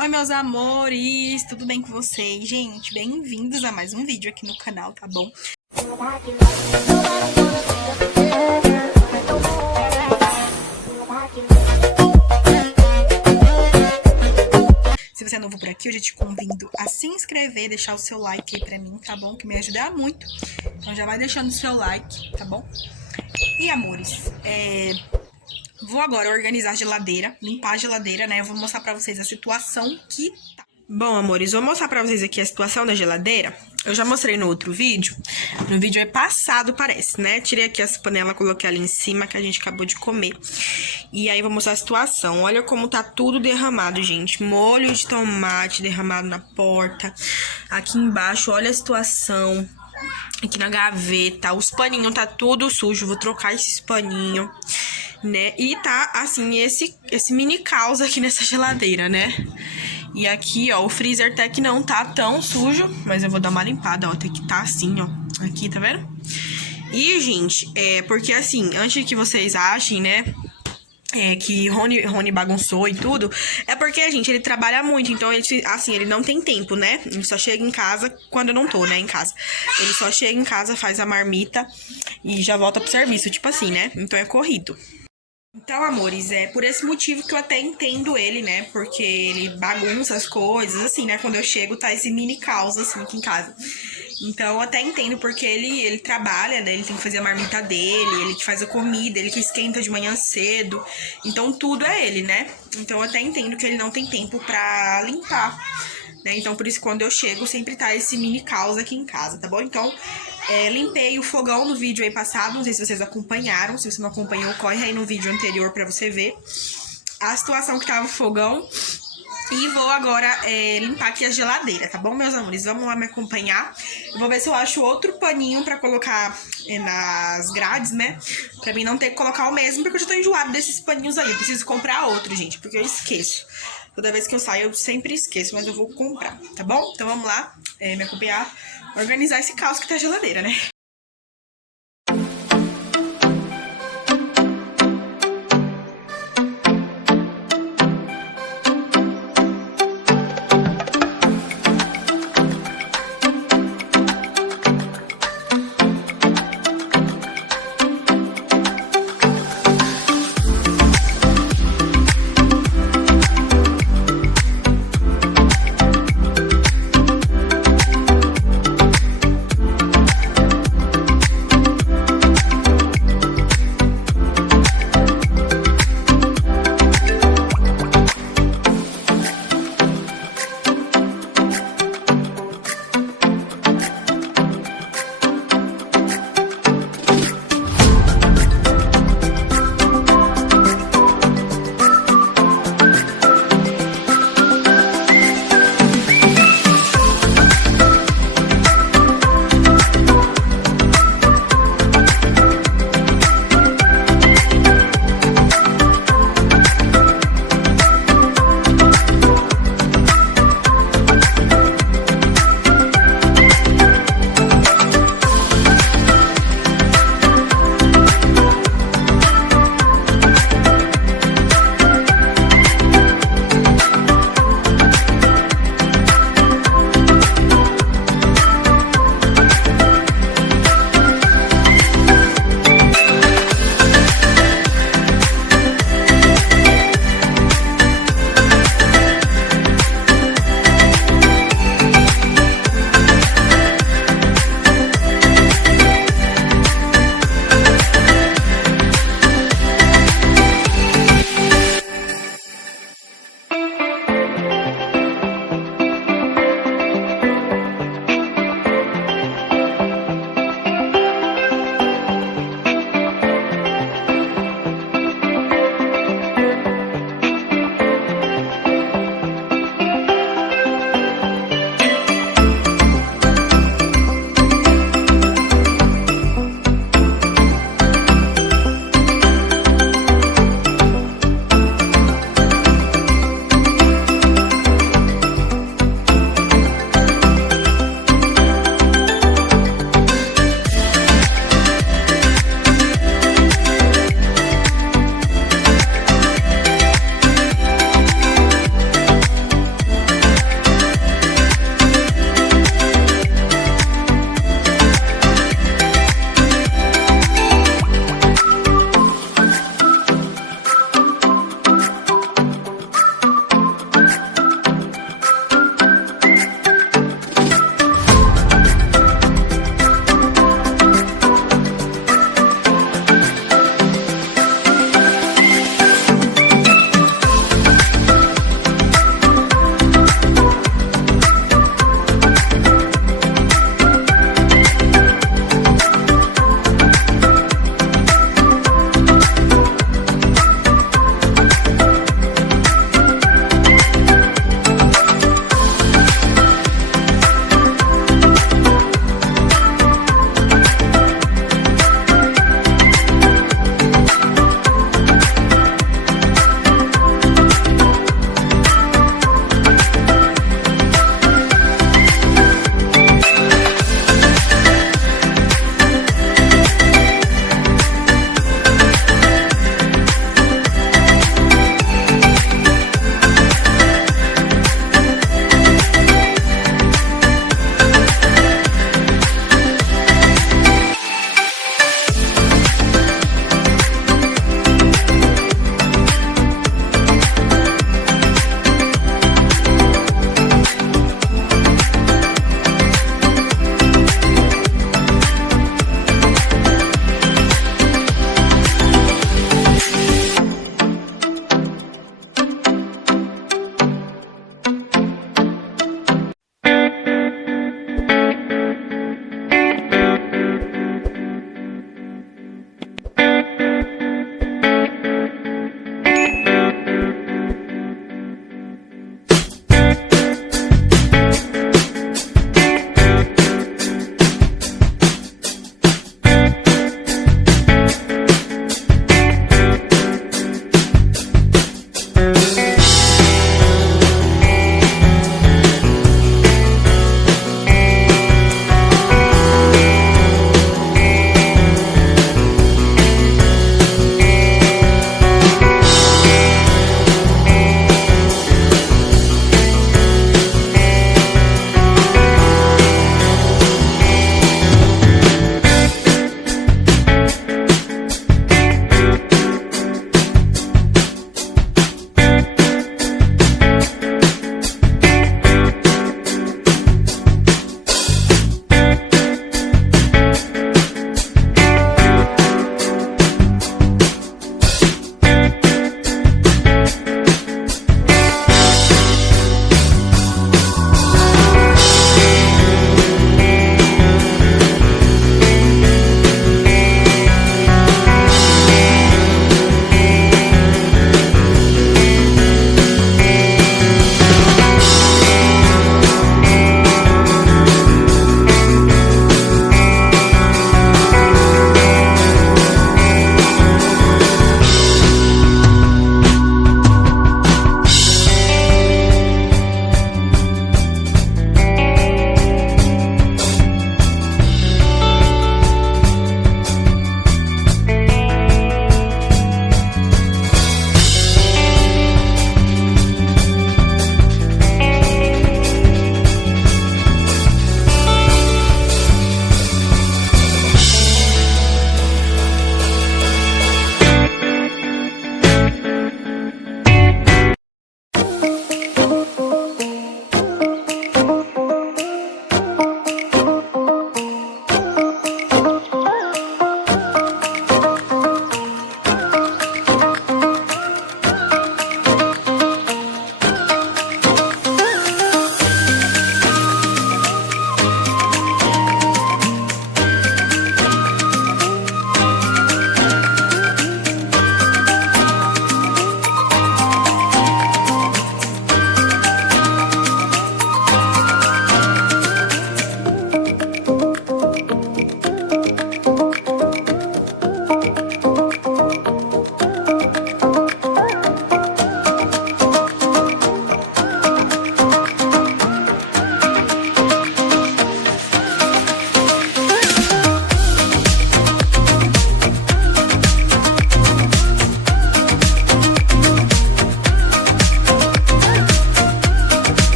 Oi, meus amores, tudo bem com vocês? Gente, bem-vindos a mais um vídeo aqui no canal, tá bom? Se você é novo por aqui, eu já te convido a se inscrever, deixar o seu like aí pra mim, tá bom? Que me ajuda muito. Então já vai deixando o seu like, tá bom? E, amores, vou agora organizar a geladeira, limpar a geladeira, né? Eu vou mostrar pra vocês a situação que tá. Bom, amores, vou mostrar pra vocês aqui a situação da geladeira. Eu já mostrei no outro vídeo. No vídeo passado, parece, né? Tirei aqui as panelas, coloquei ali em cima, que a gente acabou de comer. E aí, vou mostrar a situação. Olha como tá tudo derramado, gente. Molho de tomate derramado na porta. Aqui embaixo, olha a situação. Aqui na gaveta, os paninhos tá tudo sujo. Vou trocar esses paninhos, né? E tá, assim, esse mini caos aqui nessa geladeira, né? E aqui, ó, o freezer até que não tá tão sujo, mas eu vou dar uma limpada, ó, até que tá assim, ó, aqui, tá vendo? E, gente, porque assim, antes que vocês achem, né, que Rony bagunçou e tudo, é porque, gente, ele trabalha muito, então, ele não tem tempo, né? Ele só chega em casa quando eu não tô, né, em casa. Ele só chega em casa, faz a marmita e já volta pro serviço, tipo assim, né? Então, é corrido. Então, amores, é por esse motivo que eu até entendo ele, né? Porque ele bagunça as coisas, assim, né? Quando eu chego, tá esse mini caos, assim, aqui em casa. Então, eu até entendo porque ele trabalha, né? Ele tem que fazer a marmita dele, ele que faz a comida, ele que esquenta de manhã cedo. Então, tudo é ele, né? Então, eu até entendo que ele não tem tempo pra limpar, né? Então, por isso, quando eu chego, sempre tá esse mini caos aqui em casa, tá bom? Então, limpei o fogão no vídeo aí passado, não sei se vocês acompanharam. Se você não acompanhou, corre aí no vídeo anterior pra você ver a situação que tava o fogão. E vou agora limpar aqui a geladeira, tá bom, meus amores? Vamos lá me acompanhar. Eu vou ver se eu acho outro paninho pra colocar nas grades, né? Pra mim não ter que colocar o mesmo, porque eu já tô enjoada desses paninhos aí. Eu preciso comprar outro, gente, porque eu esqueço. Toda vez que eu saio, eu sempre esqueço, mas eu vou comprar, tá bom? Então vamos lá me acompanhar, organizar esse caos que tá a geladeira, né?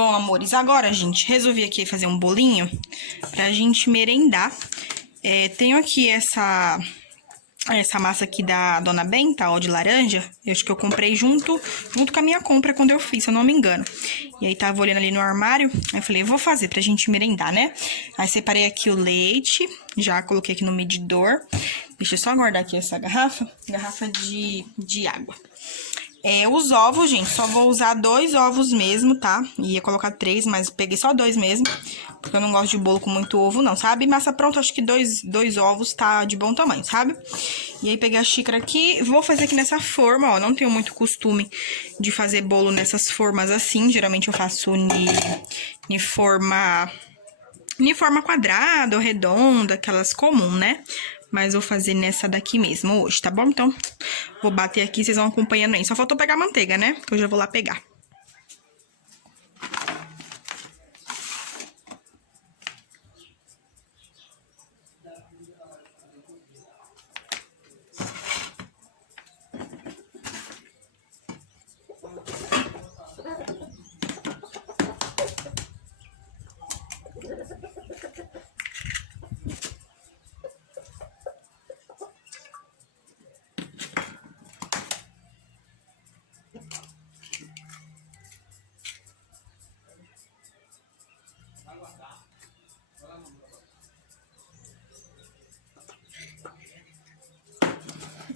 Bom, amores, agora, gente, resolvi aqui fazer um bolinho pra gente merendar. Tenho aqui essa massa aqui da Dona Benta, ó, de laranja. Eu acho que eu comprei junto com a minha compra quando eu fiz, se eu não me engano. E aí tava olhando ali no armário, aí eu falei, vou fazer pra gente merendar, né? Aí separei aqui o leite, já coloquei aqui no medidor. Deixa eu só guardar aqui essa garrafa de água. Os ovos, gente, só vou usar 2 ovos mesmo, tá? Ia colocar 3, mas peguei só 2 mesmo, porque eu não gosto de bolo com muito ovo, não, sabe? Massa pronta, acho que 2 ovos tá de bom tamanho, sabe? E aí, peguei a xícara aqui, vou fazer aqui nessa forma, ó, não tenho muito costume de fazer bolo nessas formas assim, geralmente eu faço em forma quadrada ou redonda, aquelas comum, né? Mas vou fazer nessa daqui mesmo hoje, tá bom? Então, vou bater aqui, vocês vão acompanhando aí. Só faltou pegar a manteiga, né? Que eu já vou lá pegar.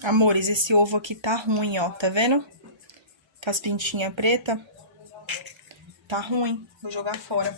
Amores, esse ovo aqui tá ruim, ó, tá vendo? Com as pintinhas pretas. Tá ruim, vou jogar fora.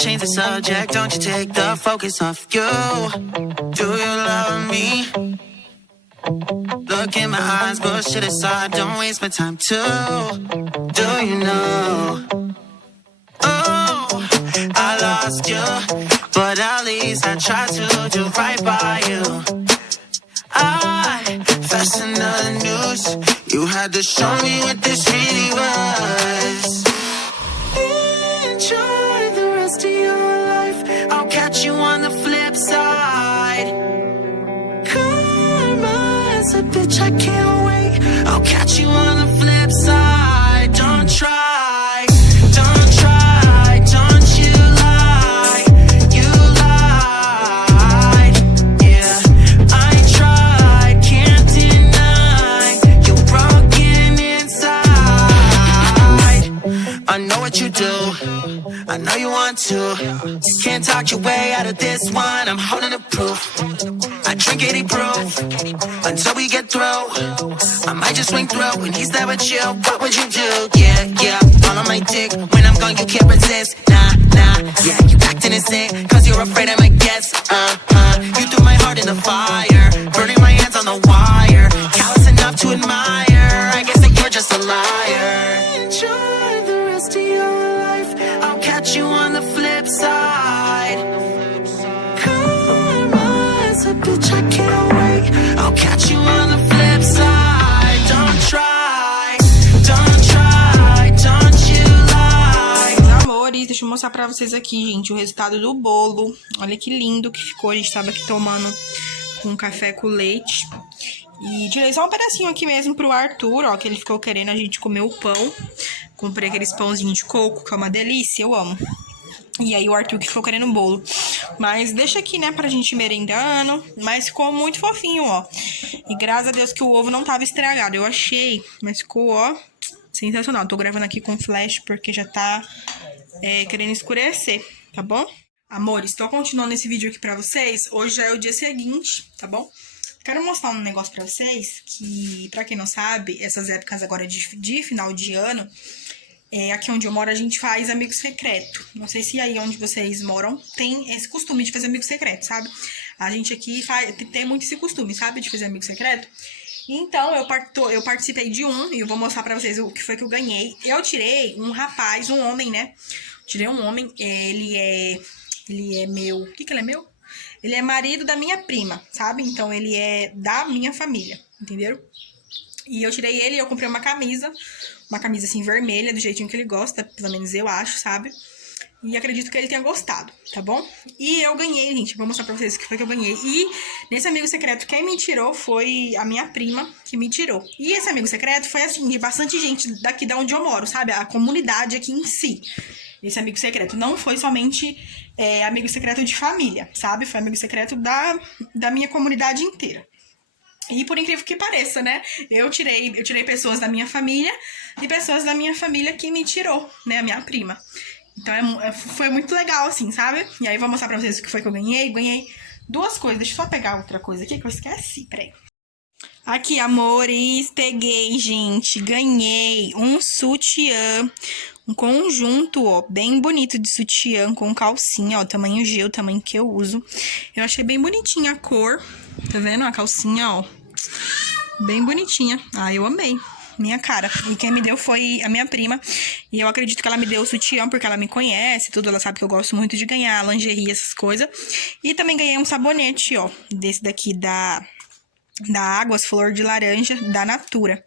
change the subject, don't you take the focus off you. Do you love me? Look in my eyes, bullshit aside, don't waste my time too. Do you know? Oh, I lost you, but at least I tried to do right by you. I fastened the news, you had to show me what this really was. as a bitch, I can't wait. I'll catch you on the flip side. Don't try, don't try, don't you lie. You lied, yeah. I tried, can't deny. You're broken inside. I know what you do, I know you want to. Can't talk your way out of this one, I'm holding the proof. I drink 80 proof until we get through. I might just swing through when he's there with you. What would you do? Yeah, yeah. All on my dick when I'm gone, you can't resist. Nah, nah, yeah. You acting innocent cause you're afraid I might guess. You threw my heart in the fire, burning my hands on the wire. Callous enough to admire, I guess that you're just a liar. Enjoy the rest of your life, I'll catch you on the flip side. Bitch, I can't wait. I'll catch you on the flip side. Don't try, don't try, don't you lie. Amores, deixa eu mostrar pra vocês aqui, gente, o resultado do bolo. Olha que lindo que ficou. A gente tava aqui tomando com café com leite. E tirei só um pedacinho aqui mesmo pro Arthur, ó, que ele ficou querendo a gente comer o pão. Comprei aqueles pãozinhos de coco, que é uma delícia, eu amo. E aí o Arthur que ficou querendo um bolo. Mas deixa aqui, né, pra gente ir merendando. Mas ficou muito fofinho, ó. E graças a Deus que o ovo não tava estragado. Eu achei, mas ficou, ó, sensacional. Tô gravando aqui com flash porque já tá querendo escurecer, tá bom? Amores, tô continuando esse vídeo aqui pra vocês. Hoje já é o dia seguinte, tá bom? Quero mostrar um negócio pra vocês que, pra quem não sabe, essas épocas agora de final de ano... aqui onde eu moro a gente faz amigo secreto. Não sei se aí onde vocês moram tem esse costume de fazer amigo secreto, sabe? A gente aqui tem muito esse costume, sabe? De fazer amigo secreto. Então, eu participei de um e eu vou mostrar pra vocês o que foi que eu ganhei. Eu tirei um rapaz, um homem, né? Tirei um homem, ele é meu... O que ele é meu? Ele é marido da minha prima, sabe? Então, ele é da minha família, entenderam? E eu tirei ele e eu comprei uma camisa assim vermelha, do jeitinho que ele gosta, pelo menos eu acho, sabe? E acredito que ele tenha gostado, tá bom? E eu ganhei, gente, vou mostrar pra vocês o que foi que eu ganhei. E nesse amigo secreto, quem me tirou foi a minha prima que me tirou. E esse amigo secreto foi assim, de bastante gente daqui de onde eu moro, sabe? A comunidade aqui em si. Esse amigo secreto não foi somente amigo secreto de família, sabe? Foi amigo secreto da minha comunidade inteira. E por incrível que pareça, né? Eu tirei pessoas da minha família e pessoas da minha família que me tirou, né? A minha prima. Então foi muito legal, assim, sabe? E aí eu vou mostrar pra vocês o que foi que eu ganhei. Ganhei duas coisas. Deixa eu só pegar outra coisa aqui que eu esqueci. Peraí. Aqui, amores. Peguei, gente. Ganhei um sutiã. Um conjunto, ó, bem bonito de sutiã com calcinha, ó, tamanho G, o tamanho que eu uso. Eu achei bem bonitinha a cor. Tá vendo? A calcinha, ó. Bem bonitinha. Ah, eu amei. Minha cara. E quem me deu foi a minha prima. E eu acredito que ela me deu o sutiã porque ela me conhece, tudo. Ela sabe que eu gosto muito de ganhar lingerie, essas coisas. E também ganhei um sabonete, ó. Desse daqui da Águas Flor de Laranja, da Natura.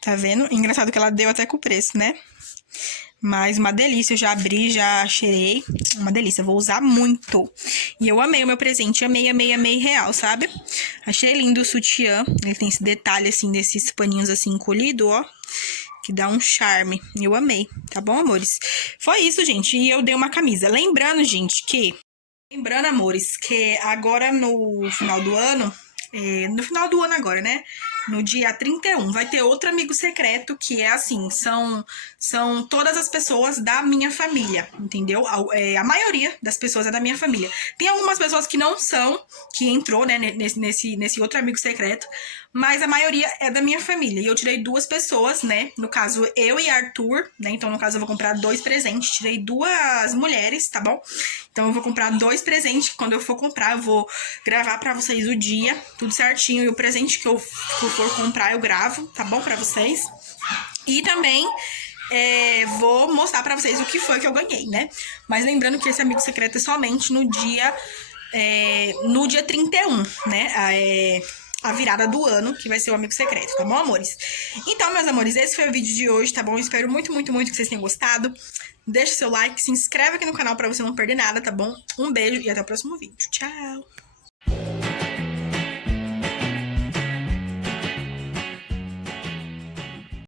Tá vendo? Engraçado que ela deu até com o preço, né? Mas uma delícia, eu já abri, já cheirei. Uma delícia, vou usar muito. E eu amei o meu presente, amei real, sabe? Achei lindo o sutiã. Ele tem esse detalhe, assim, desses paninhos, assim, encolhido, ó. Que dá um charme. Eu amei, tá bom, amores? Foi isso, gente. E eu dei uma camisa. Lembrando, gente, que... Lembrando, amores, que agora no final do ano... no final do ano agora, né? No dia 31, vai ter outro amigo secreto que é assim, são todas as pessoas da minha família, entendeu? A maioria das pessoas é da minha família. Tem algumas pessoas que não são, que entrou, né, nesse outro amigo secreto, mas a maioria é da minha família. E eu tirei duas pessoas, né? No caso, eu e Arthur, né? Então, no caso, eu vou comprar 2 presentes. Tirei 2 mulheres, tá bom? Então, eu vou comprar 2 presentes. Quando eu for comprar, eu vou gravar pra vocês o dia, tudo certinho. E o presente que eu for comprar, eu gravo, tá bom? Pra vocês. E também... vou mostrar pra vocês o que foi que eu ganhei, né? Mas lembrando que esse amigo secreto é somente no dia 31, né? A virada do ano, que vai ser o amigo secreto, tá bom, amores? Então, meus amores, esse foi o vídeo de hoje, tá bom? Eu espero muito que vocês tenham gostado. Deixa seu like, se inscreve aqui no canal pra você não perder nada, tá bom? Um beijo e até o próximo vídeo. Tchau!